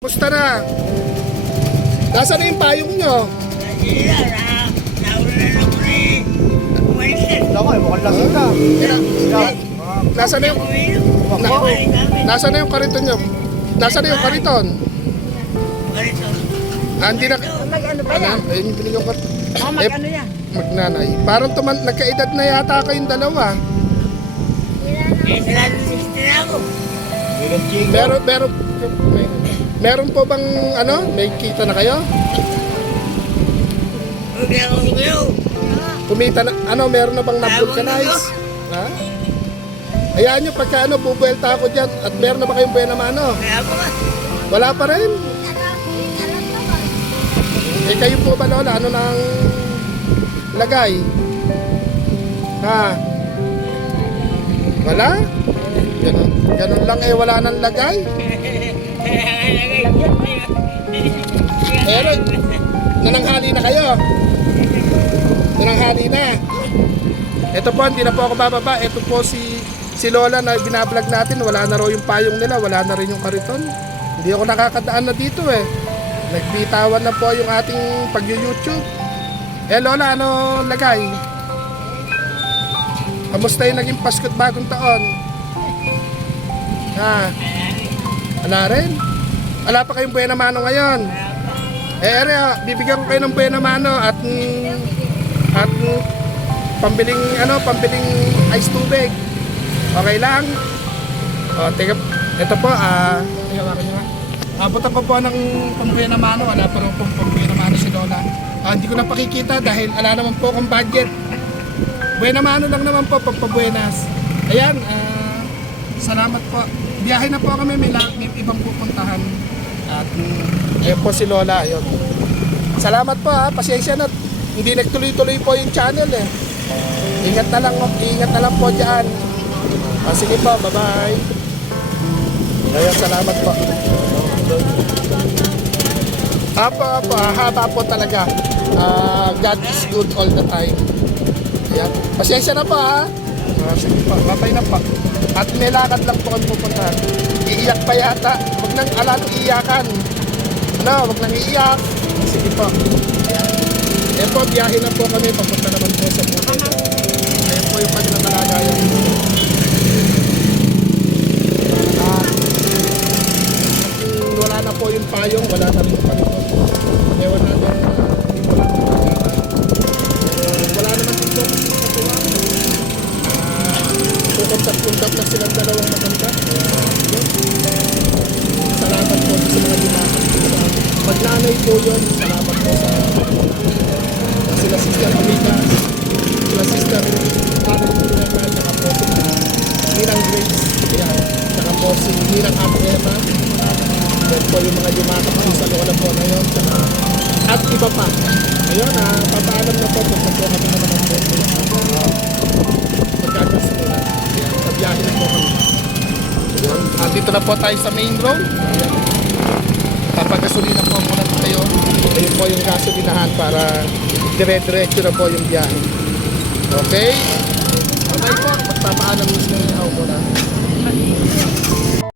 Musta na? Nasaan na yung payong nyo? Ako eh, mukhang lasing ka. Eh, na, na- nasaan na yung, na, nasaan na yung kariton nyo? Nasaan na yung kariton? Ah, hindi na, Mag ano ba yan? ayun yung binigyan ko. Oh, mag Eh, ano yan? magnanay. Parang tuman, nagkaedad na yata kayong dalawa. Meron, meron, may, meron po bang, ano, may kita na kayo? Kumita na, ano, meron na bang na-vulcanize? Ha? Hayaan nyo, pagka ano, bubuelta ako dyan at meron na ba kayong buena mano? Wala pa rin. Eh kayo po ba Lola, ano nang lagay? Ha? Wala? Ganun, ganun lang eh, wala nang lagay. Ano, nananghali na kayo. Nananghali na. Ito po, hindi na po ako bababa. Ito po si si Lola na binablog natin. Wala na raw yung payong nila. Wala na rin yung kariton. Hindi ako nakakadaan na dito eh. Nagbitawan na po yung ating pag-YouTube. Eh Lola, ano lagay? Kamusta yung naging Pasko't bagong taon? Ha? Wala rin? Wala pa kayong buena mano ngayon? Eh, ere, ah, bibigyan ko kayo ng buena mano at at pambiling ano, pambiling ice tubig. Okay lang? O, teka, ito po, ah, teka, bakit nyo? Abutan ko po ng pambuena mano, wala pa rin pong pambuena mano si Lola. Ah, hindi ko na pakikita dahil ala naman po akong budget. Buena mano lang naman po, pagpabuenas. Ayan, ah, salamat po. Biyahe na po kami, may, may ibang pupuntahan. At mm, ayun po si Lola, ayun. Salamat po ha, pasensya na. Hindi nagtuloy-tuloy po yung channel eh. Ingat na lang, ingat na lang po dyan. Ah, sige po, bye-bye. Ayun, salamat po. Apo, apo, ah, haba po talaga. Ah, God is good all the time. Ayan. Pasensya na po ha. Ah, sige po, babay na po. At may lakad lang po kami pupuntahan. Iiyak pa yata. Huwag nang alalo iiyakan. Ano, huwag nang iiyak. Sige po. Ayan. Ayan po, biyahe na po kami. Papunta naman po sa Bukid. Ayan po yung kanilang kalagayan. Silang dalawang yun. Salamat po sa mga lumakad po sa magnanay po yun. Salamat po sa sila Sister Amiga, sila Sister Adam Pinaka, tsaka po si Ninang Grace, yan. Tsaka po si Ninang Ate Emma. Yan po yung mga lumakad po sa lola po na yun. Tsaka, at iba pa. Ayun, ah, papaalam na po. Punta po kami naman ng po. Andito na po tayo sa main road. Papagasolina po muna tayo. Ayun po yung gasolinahan para dire-diretso na po yung biyahe. Okay? Okay po, magpapaalam mismo yung ako muna.